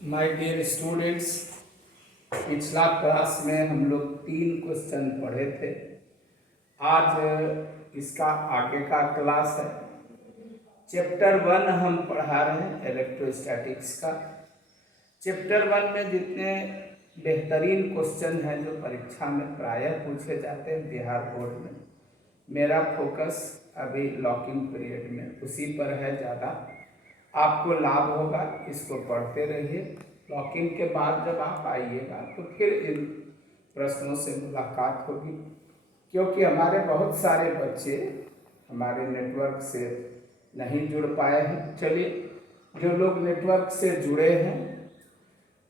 My dear students, पिछला class में हम लोग 3 क्वेश्चन पढ़े थे। आज इसका आगे का क्लास है। चैप्टर 1 हम पढ़ा रहे हैं इलेक्ट्रोस्टैटिक्स का। चैप्टर 1 में जितने बेहतरीन क्वेश्चन हैं जो परीक्षा में प्रायः पूछे जाते हैं बिहार बोर्ड में, मेरा फोकस अभी लॉकिंग पीरियड में उसी पर है ज़्यादा। आपको लाभ होगा, इसको पढ़ते रहिए। लॉकिंग के बाद जब आप आइएगा तो फिर इन प्रश्नों से मुलाकात होगी, क्योंकि हमारे बहुत सारे बच्चे हमारे नेटवर्क से नहीं जुड़ पाए हैं। चलिए, जो लोग नेटवर्क से जुड़े हैं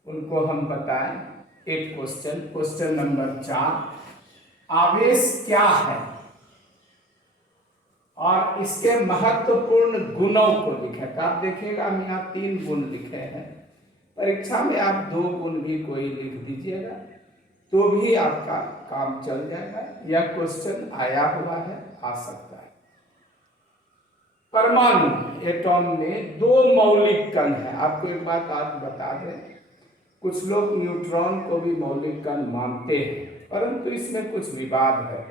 उनको हम बताएं। एक क्वेश्चन नंबर 4, आवेश क्या है और इसके महत्वपूर्ण गुणों को लिखें। तो आप देखिएगा हम यहाँ 3 गुण लिखे हैं। परीक्षा में आप 2 गुण भी कोई लिख दीजिएगा तो भी आपका काम चल जाएगा। यह क्वेश्चन आया हुआ है, आ सकता है। परमाणु एटॉम में 2 मौलिक कण है। आपको एक बात आज बता दें, कुछ लोग न्यूट्रॉन को भी मौलिक कण मानते हैं, परंतु इसमें कुछ विवाद है,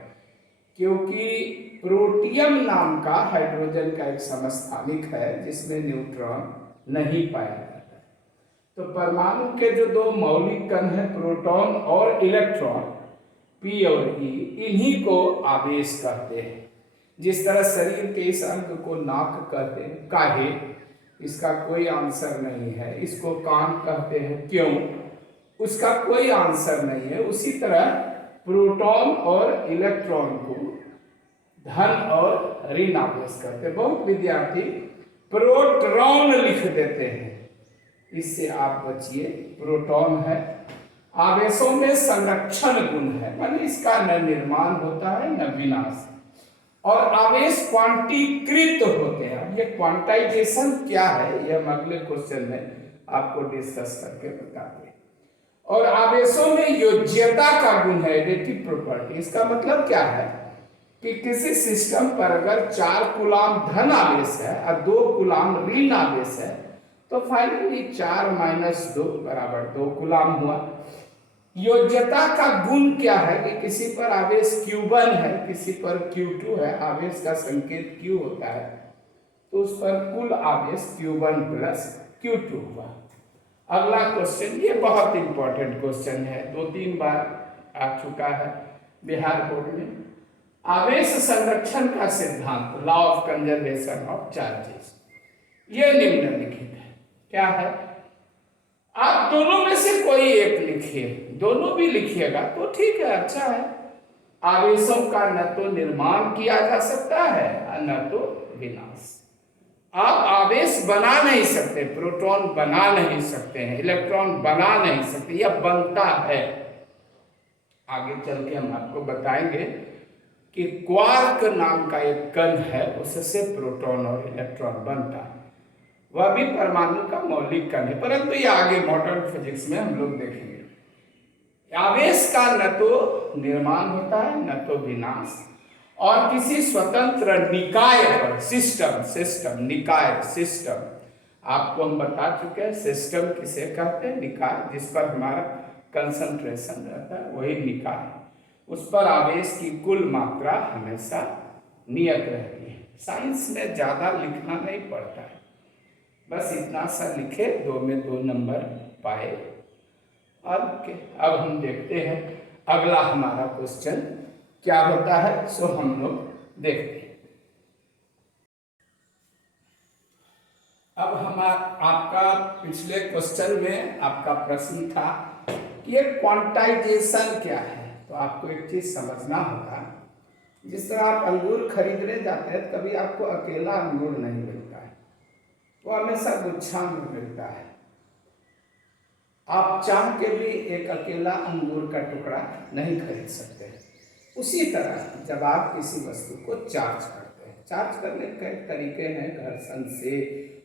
क्योंकि प्रोटियम नाम का हाइड्रोजन का एक समस्थानिक है जिसमें न्यूट्रॉन नहीं पाया जाता है। तो परमाणु के जो 2 मौलिक कण हैं, प्रोटॉन और इलेक्ट्रॉन, पी और ई, इन्हीं को आवेश कहते हैं। जिस तरह शरीर के इस अंग को नाक कहते हैं, काहे? इसका कोई आंसर नहीं है। इसको कान कहते हैं, क्यों? उसका कोई आंसर नहीं है। उसी तरह प्रोटॉन और इलेक्ट्रॉन को धन और ऋण आवेश करते हैं। बहुत विद्यार्थी प्रोटॉन लिख देते हैं, इससे आप बचिए। प्रोटॉन है, आवेशों में संरक्षण गुण है, माने इसका न निर्माण होता है न विनाश, और आवेश क्वांटीकृत होते हैं। ये क्वांटाइजेशन क्या है, यह हम अगले क्वेश्चन में आपको डिस्कस करके बताएंगे। और आवेशों में योज्यता का गुण है, एडिटिव प्रॉपर्टी। इसका मतलब क्या है कि किसी सिस्टम पर अगर 4 कूलाम धन आवेश है और 2 कूलाम ऋण आवेश है तो फाइनली 4 - 2 = 2 कूलाम हुआ। योज्यता का गुण क्या है कि किसी पर आवेश Q1 है, किसी पर Q2 है, आवेश का संकेत Q होता है, तो उस पर कुल आवेश Q1 + Q2 हुआ। अगला क्वेश्चन, ये बहुत इंपॉर्टेंट क्वेश्चन है, 2-3 बार आ चुका है बिहार बोर्ड में। आवेश संरक्षण का सिद्धांत, law of conservation of charges, ये निम्नलिखित है। क्या है? आप दोनों में से कोई एक लिखिए। दोनों भी लिखिएगा तो ठीक है, अच्छा है। आवेशों का न तो निर्माण किया जा सकता है और न तो विनाश। आप आवेश बना नहीं सकते, प्रोटॉन बना नहीं सकते हैं, इलेक्ट्रॉन बना नहीं सकते, यह बनता है। आगे चल के हम आपको बताएंगे कि क्वार्क नाम का एक कण है, उससे प्रोटॉन और इलेक्ट्रॉन बनता है। वह भी परमाणु का मौलिक कण है, परंतु ये आगे मॉडर्न फिजिक्स में हम लोग देखेंगे। आवेश का न तो निर्माण होता है न तो विनाश, और किसी स्वतंत्र निकाय पर, सिस्टम आपको हम बता चुके हैं। सिस्टम किसे कहते हैं? निकाय, जिस पर हमारा कंसंट्रेशन रहता है वही निकाय। उस पर आवेश की कुल मात्रा हमेशा नियत रहती है। साइंस में ज़्यादा लिखना नहीं पड़ता है, बस इतना सा लिखे, 2 में 2 नंबर पाए। अब हम देखते हैं अगला हमारा क्वेश्चन क्या होता है, सो हम लोग देखते हैं। अब हम आपका पिछले क्वेश्चन में आपका प्रश्न था कि ये क्वांटाइजेशन क्या है। तो आपको एक चीज समझना होगा, जिस तरह आप अंगूर खरीदने जाते हैं, कभी आपको अकेला अंगूर नहीं मिलता है, वो हमेशा गुच्छा में मिलता है। आप चाह के भी एक अकेला अंगूर का टुकड़ा नहीं खरीद सकते। उसी तरह जब आप किसी वस्तु को चार्ज करते हैं, चार्ज करने के कई तरीके हैं, घर्षण से,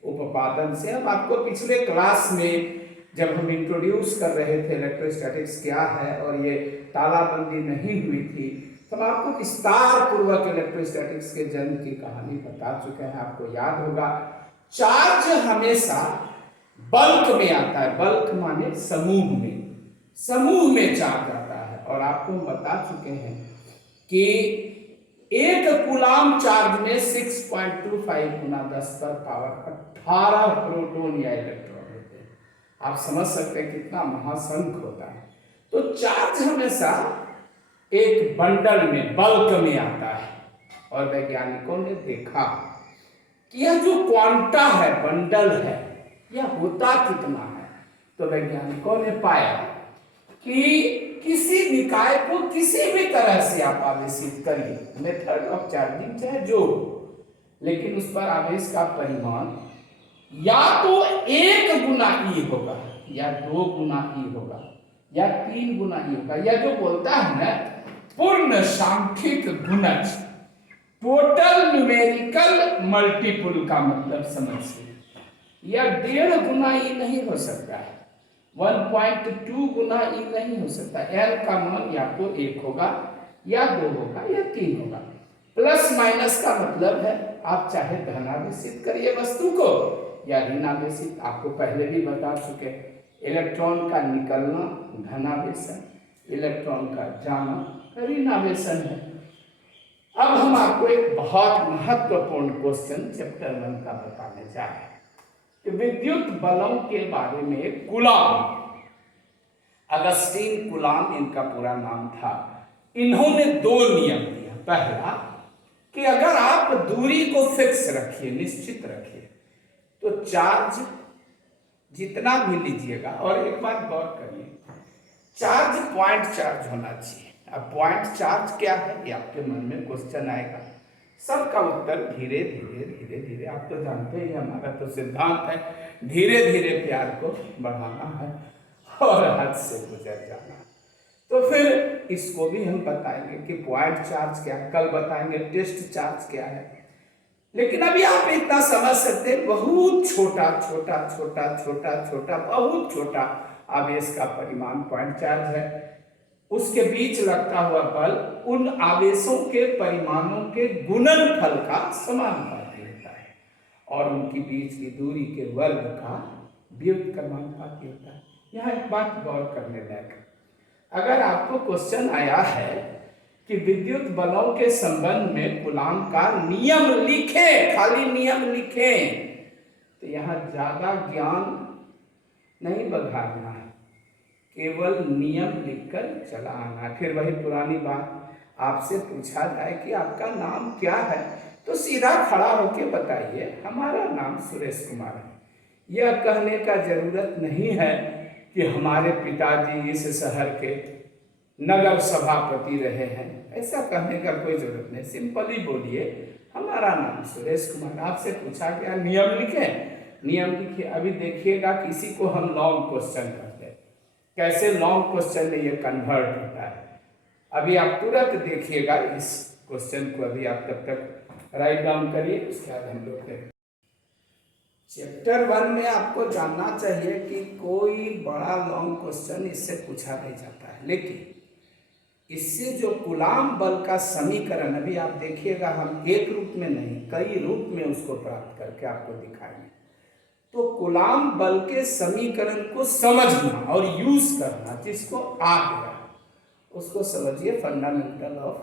उपापन से। हम आपको पिछले क्लास में जब हम इंट्रोड्यूस कर रहे थे इलेक्ट्रोस्टैटिक्स क्या है और ये तालाबंदी नहीं हुई थी, तो हम आपको विस्तार पूर्वक इलेक्ट्रोस्टैटिक्स के जन्म की कहानी बता चुके हैं। आपको याद होगा, चार्ज हमेशा बल्क में आता है, बल्क माने समूह में चार्ज आता है। और आपको बता चुके हैं कि एक कूलाम चार्ज में 6.25 गुना 10⁻18 प्रोटॉन या इलेक्ट्रॉन होते हैं। आप समझ सकते हैं कितना महासंख्य होता है। तो चार्ज हमेशा एक बंडल में, बल्क में आता है। और वैज्ञानिकों ने देखा कि यह जो क्वांटा है, बंडल है, यह होता कितना है। तो वैज्ञानिकों ने पाया कि किसी निकाय को किसी भी तरह से आप आवेशित करिए, मेथड ऑफ चार्जिंग चाहे जो, लेकिन उस पर आवेश का परिमाण या तो 1 गुना ई होगा, या 2 गुना ई होगा, या 3 गुना ई होगा, या जो बोलता है ना पूर्ण सांख्यिक गुणज, टोटल न्यूमेरिकल मल्टीपुल का मतलब समझिए, या 1.5 गुना ई नहीं हो सकता है, 1.2 गुना ई नहीं हो सकता। एल का मान या तो 1 होगा, या 2 होगा, या 3 होगा। प्लस माइनस का मतलब है आप चाहे धनावेशित करिए वस्तु को या ऋणावेशित। आपको पहले भी बता चुके, इलेक्ट्रॉन का निकलना धनावेशन, इलेक्ट्रॉन का जाना ऋणावेशन है। अब हम आपको एक बहुत महत्वपूर्ण क्वेश्चन चैप्टर 1 का बताने जा रहे हैं कि विद्युत बलों के बारे में कूलाम, अगस्टीन कूलाम इनका पूरा नाम था। इन्होंने 2 नियम दिया। पहला कि अगर आप दूरी को फिक्स रखिए, निश्चित रखिए, तो चार्ज जितना भी लीजिएगा, और एक बात गौर करिए, चार्ज पॉइंट चार्ज होना चाहिए। अब पॉइंट चार्ज क्या है, ये आपके मन में क्वेश्चन आएगा। सबका उत्तर धीरे धीरे धीरे धीरे, आप तो जानते ही हमारा तो सिद्धांत है धीरे धीरे प्यार को बढ़ाना है और हद से गुजर जाना। तो फिर इसको भी हम बताएंगे कि पॉइंट चार्ज क्या है, कल बताएंगे टेस्ट चार्ज क्या है। लेकिन अभी आप इतना समझ सकते हैं, बहुत छोटा छोटा छोटा छोटा छोटा बहुत छोटा आवेश का परिमाण पॉइंट चार्ज है। उसके बीच लगता हुआ बल उन आवेशों के परिमाणों के गुणनफल का समानुपाती होता है, और उनके बीच की दूरी के वर्ग का व्युत्क्रमानुपाती होता है। यहाँ एक बात गौर करने लायक, अगर आपको क्वेश्चन आया है कि विद्युत बलों के संबंध में कूलाम का नियम लिखे, खाली नियम लिखे, तो यहाँ ज्यादा ज्ञान नहीं बघाड़ना है, केवल नियम लिखकर चला आना। फिर वही पुरानी बात, आपसे पूछा जाए कि आपका नाम क्या है, तो सीधा खड़ा होकर बताइए हमारा नाम सुरेश कुमार है। यह कहने का जरूरत नहीं है कि हमारे पिताजी इस शहर के नगर सभापति रहे हैं, ऐसा कहने का कोई जरूरत नहीं। सिंपली बोलिए हमारा नाम सुरेश कुमार। आपसे पूछा गया नियम लिखे, नियम लिखिए। अभी देखिएगा किसी को हम लॉन्ग क्वेश्चन करते हैं, कैसे लॉन्ग क्वेश्चन में ये कन्वर्ट होता है। अभी आप तुरंत देखिएगा इस क्वेश्चन को, अभी आप तब तक राइट डाउन करिए, उसके बाद हम लोग करेंगे। चैप्टर 1 में आपको जानना चाहिए कि कोई बड़ा लॉन्ग क्वेश्चन इससे पूछा नहीं जाता है, लेकिन इससे जो कूलाम बल का समीकरण, अभी आप देखिएगा हम एक रूप में नहीं कई रूप में उसको प्राप्त करके आपको दिखाएंगे। तो कूलाम बल के समीकरण को समझना और यूज करना, जिसको आ गया उसको समझिए। फंडामेंटल ऑफ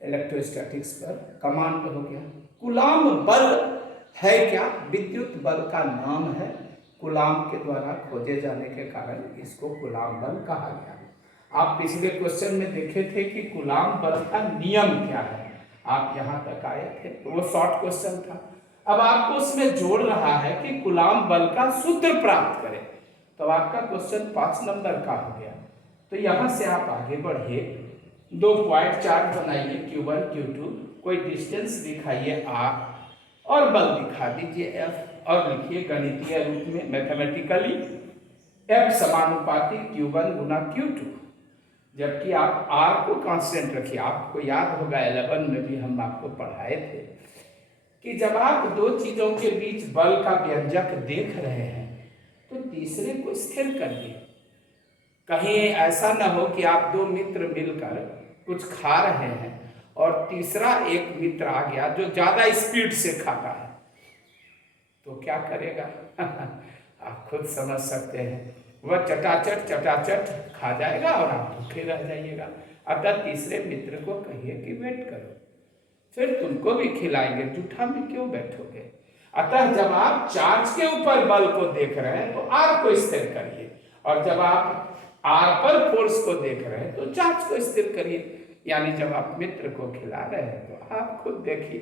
इलेक्ट्रोस्टैटिक्स पर कमांड हो गया। कूलाम बल है क्या? विद्युत बल का नाम है, कूलाम के द्वारा खोजे जाने के कारण इसको कूलाम बल कहा गया। आप पिछले क्वेश्चन में देखे थे कि कूलाम बल का नियम क्या है, आप यहाँ तक आए थे, तो वो शॉर्ट क्वेश्चन था। अब आपको उसमें जोड़ रहा है कि कूलाम बल का सूत्र प्राप्त करें, तो आपका क्वेश्चन 5 नंबर का हो गया। तो यहाँ से आप आगे बढ़िए, 2 पॉइंट चार्ज बनाइए Q1 Q2, कोई डिस्टेंस दिखाइए R और बल दिखा दीजिए F, और लिखिए गणितीय रूप में मैथमेटिकली F समानुपाती Q1 गुना Q2, जबकि आप R को कांस्टेंट रखिए। आपको याद होगा 11 में भी हम आपको पढ़ाए थे कि जब आप 2 चीजों के बीच बल का व्यंजक देख रहे हैं तो तीसरे को स्थिर करिए। कहीं ऐसा ना हो कि आप 2 मित्र मिलकर कुछ खा रहे हैं और तीसरा एक मित्र आ गया जो ज्यादा स्पीड से खाता है, तो क्या करेगा? आप खुद समझ सकते हैं, वह चटाचट चटाचट खा जाएगा और आप भूखे रह जाइएगा। अतः तीसरे मित्र को कहिए कि वेट करो, फिर तुमको भी खिलाएंगे, जूठा में क्यों बैठोगे। अतः जब आप चार्ज के ऊपर बल को देख रहे हैं तो आर को स्थिर करिए, और जब आप आर पर फोर्स को देख रहे हैं तो चार्ज को स्थिर करिए। यानी जब आप मित्र को खिला रहे हैं तो आप खुद देखिए,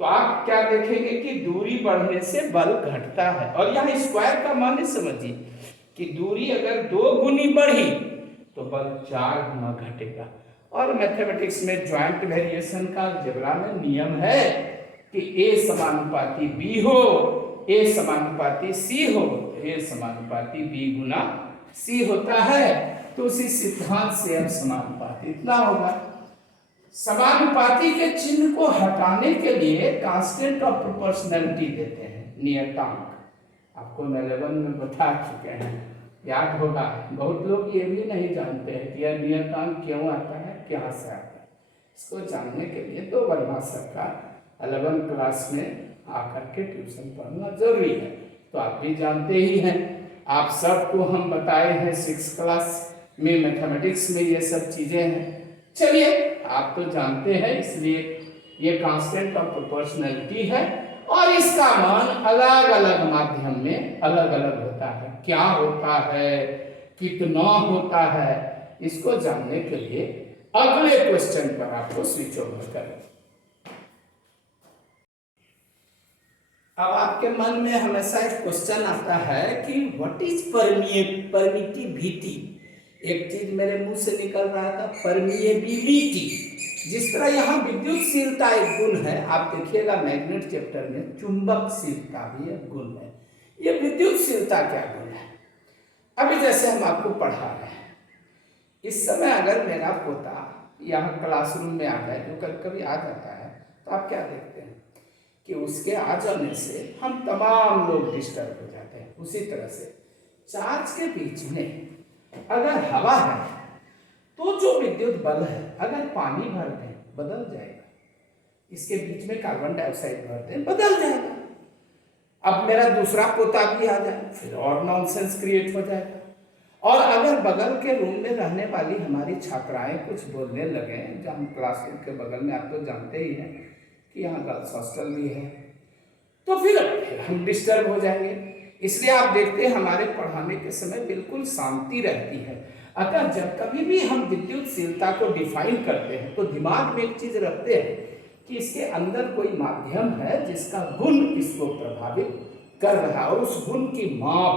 तो आप क्या देखेंगे कि दूरी बढ़ने से बल घटता है। और यहाँ स्क्वायर का माने समझिए कि दूरी अगर 2 गुनी बढ़ी तो बल 4 गुना घटेगा। और मैथमेटिक्स में ज्वाइंट वेरिएशन का अलजेब्रा में नियम है कि ए समानुपाती बी हो, ए समानुपाती सी हो, ए समानुपाती बी गुना सी होता है। तो उसी सिद्धांत से अब समानुपाती इतना होगा। समानुपाती के चिन्ह को हटाने के लिए कांस्टेंट ऑफ प्रोपोर्शनैलिटी देते हैं, नियतांक। आपको मैं 11 में बता चुके हैं, याद होगा। बहुत लोग ये भी नहीं जानते हैं कि यह नियतांक क्यों आता है, क्या से आता है। इसको जानने के लिए तो वर्मा सर का 11 क्लास में आकर के ट्यूशन पढ़ना जरूरी है। तो आप भी जानते ही हैं, आप सबको हम बताए हैं 6 क्लास में मैथमेटिक्स में ये सब चीजें हैं। चलिए, आप तो जानते हैं, इसलिए ये कांस्टेंट ऑफ प्रोपोर्शनैलिटी है और इसका मान अलग अलग माध्यम में अलग अलग होता है। क्या होता है, कितना होता है, इसको जानने के लिए अगले क्वेश्चन पर आपको स्विच ओवर करें। अब आपके मन में हमेशा एक क्वेश्चन आता है कि व्हाट इज परमिटिविटी। एक चीज मेरे मुंह से निकल रहा था, परमिएबिलिटी। जिस तरह यहाँ विद्युतशीलता एक गुण है, आप देखिएगा मैग्नेट चैप्टर में चुंबकशीलता भी एक गुण है। ये विद्युतशीलता क्या गुण है? अभी जैसे हम आपको पढ़ा रहे हैं, इस समय अगर मेरा पोता यहाँ क्लासरूम में आ जाए, जो कभी कभी आ जाता है, तो आप क्या देखते हैं कि उसके आ जाने से हम तमाम लोग डिस्टर्ब हो जाते हैं। उसी तरह से चार्ज के बीच में अगर हवा है तो जो विद्युत बल है, अगर पानी भर दें बदल जाएगा, इसके बीच में कार्बन डाइऑक्साइड भर दें बदल जाएगा। अब मेरा दूसरा पोता भी आ जाए, फिर और नॉनसेंस क्रिएट हो जाएगा। और अगर बगल के रूम में रहने वाली हमारी छात्राएं कुछ बोलने लगे, जब हम क्लासरूम के बगल में, आप तो जानते ही हैं कि यहाँ गर्ल्स हॉस्टल भी है, तो फिर हम डिस्टर्ब हो जाएंगे। इसलिए आप देखते हैं हमारे पढ़ाने के समय बिल्कुल शांति रहती है। अतः जब कभी भी हम विद्युतशीलता को डिफाइन करते हैं तो दिमाग में एक चीज रखते हैं कि इसके अंदर कोई माध्यम है जिसका गुण इसको प्रभावित कर रहा है, और उस गुण की माप।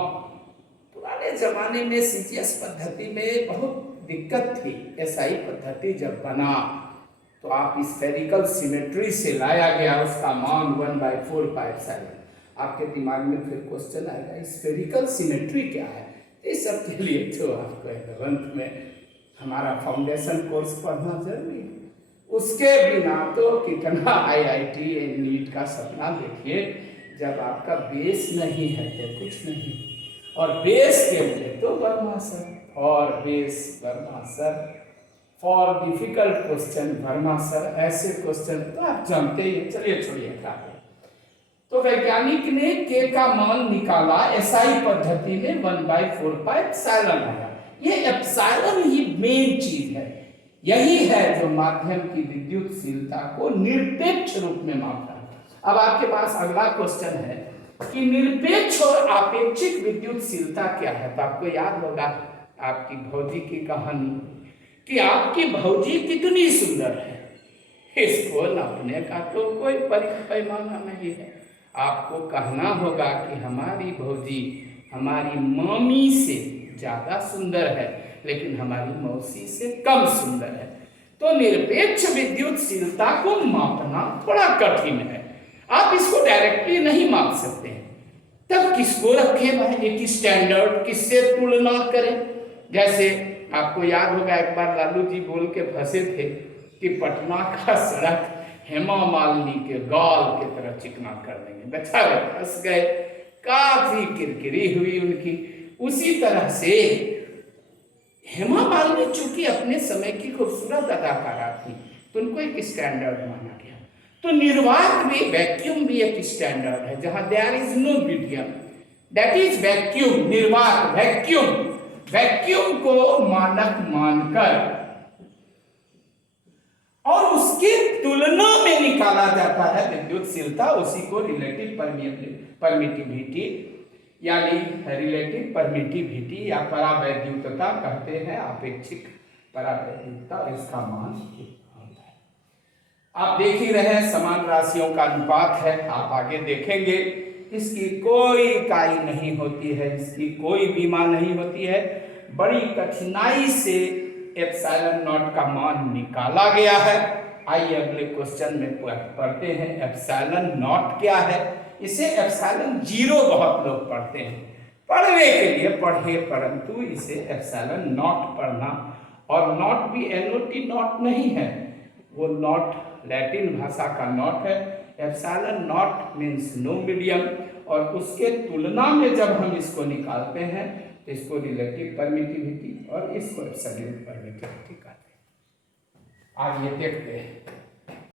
पुराने जमाने में सीजीएस पद्धति में बहुत दिक्कत थी। एसआई पद्धति जब बना तो आप स्फेरिकल सिमेट्री से लाया गया उसका मान 1/4πε। आपके दिमाग में फिर क्वेश्चन आएगा, स्फेरिकल सिमेट्री क्या है? इस सब के लिए तो आपको 11th में हमारा फाउंडेशन कोर्स पढ़ना जरूरी है। उसके बिना तो कितना आईआईटी नीट का सपना देखिए, जब आपका बेस नहीं है तो कुछ नहीं। और बेस के लिए तो वर्मा सर, और base Verma sir, for difficult question Verma sir, ऐसे क्वेश्चन तो आप जानते ही। चलिए छोड़िए कार्य। तो वैज्ञानिक ने के का मान निकाला, एसआई पद्धति में 1/4πε आया। ये एप्सिलॉन ही मेन चीज है, यही है जो माध्यम की विद्युतशीलता को निरपेक्ष रूप में मापता है। अब आपके पास अगला क्वेश्चन है कि निरपेक्ष और आपेक्षिक विद्युतशीलता क्या है। तो आपको याद होगा आपकी भौजी की कहानी कि आपकी भौजी कितनी सुंदर है, इसको नापने का तो कोई पैमाना नहीं है। आपको कहना होगा कि हमारी भौजी हमारी मम्मी से ज्यादा सुंदर है, लेकिन हमारी मौसी से कम सुंदर है। तो निरपेक्ष विद्युतशीलता को मापना थोड़ा कठिन है, आप इसको डायरेक्टली नहीं माप सकते हैं। तब किसको रखें भाई, एक स्टैंडर्ड, किससे तुलना करें? जैसे आपको याद होगा एक बार लालू जी बोल के फंसे थे कि पटना का सड़क हेमा मालिनी के गाल के तरह चिकना कर देंगे। बेचारे फंस गए, काफी किरकिरी हुई उनकी। उसी तरह से हेमा मालिनी चूंकि अपने समय की खूबसूरत अदाकारा थी तो उनको एक स्टैंडर्ड माना गया। तो निर्वात भी, वैक्यूम भी एक स्टैंडर्ड है जहां there is no medium. That is vacuum, निर्वात, वैक्यूम। वैक्यूम को मानक मानकर और उसके तुलना में निकाला जाता है विद्युतशीलता, उसी को रिलेटिव परमिटिविटी यानी रिलेटिव परमिटिविटी या परावैद्युतता कहते हैं, अपेक्षिक परावैद्युतता। इसका मान होता है। आप देख ही रहे हैं समान राशियों का अनुपात है, आप आगे देखेंगे। इसकी कोई इकाई नहीं होती है, इसकी कोई बीमा नहीं होती है। बड़ी कठिनाई से एप्सिलॉन नॉट का मान निकाला गया है। आइए अगले क्वेश्चन में पढ़ते हैं एप्सिलॉन नॉट क्या है। इसे एप्सिलॉन जीरो बहुत लोग पढ़ते हैं, पढ़ने के लिए पढ़े, परंतु इसे एप्सिलॉन नॉट पढ़ना। और नॉट भी NOT नॉट नहीं है, वो नॉट लैटिन भाषा का नॉट है। Epsilon naught means no medium, और उसके तुलना में जब हम इसको निकालते हैं तो इसको रिलेटिव परमिटिविटी और इसको एब्सोल्यूट परमिटिविटी कहते हैं। आइए देखते हैं।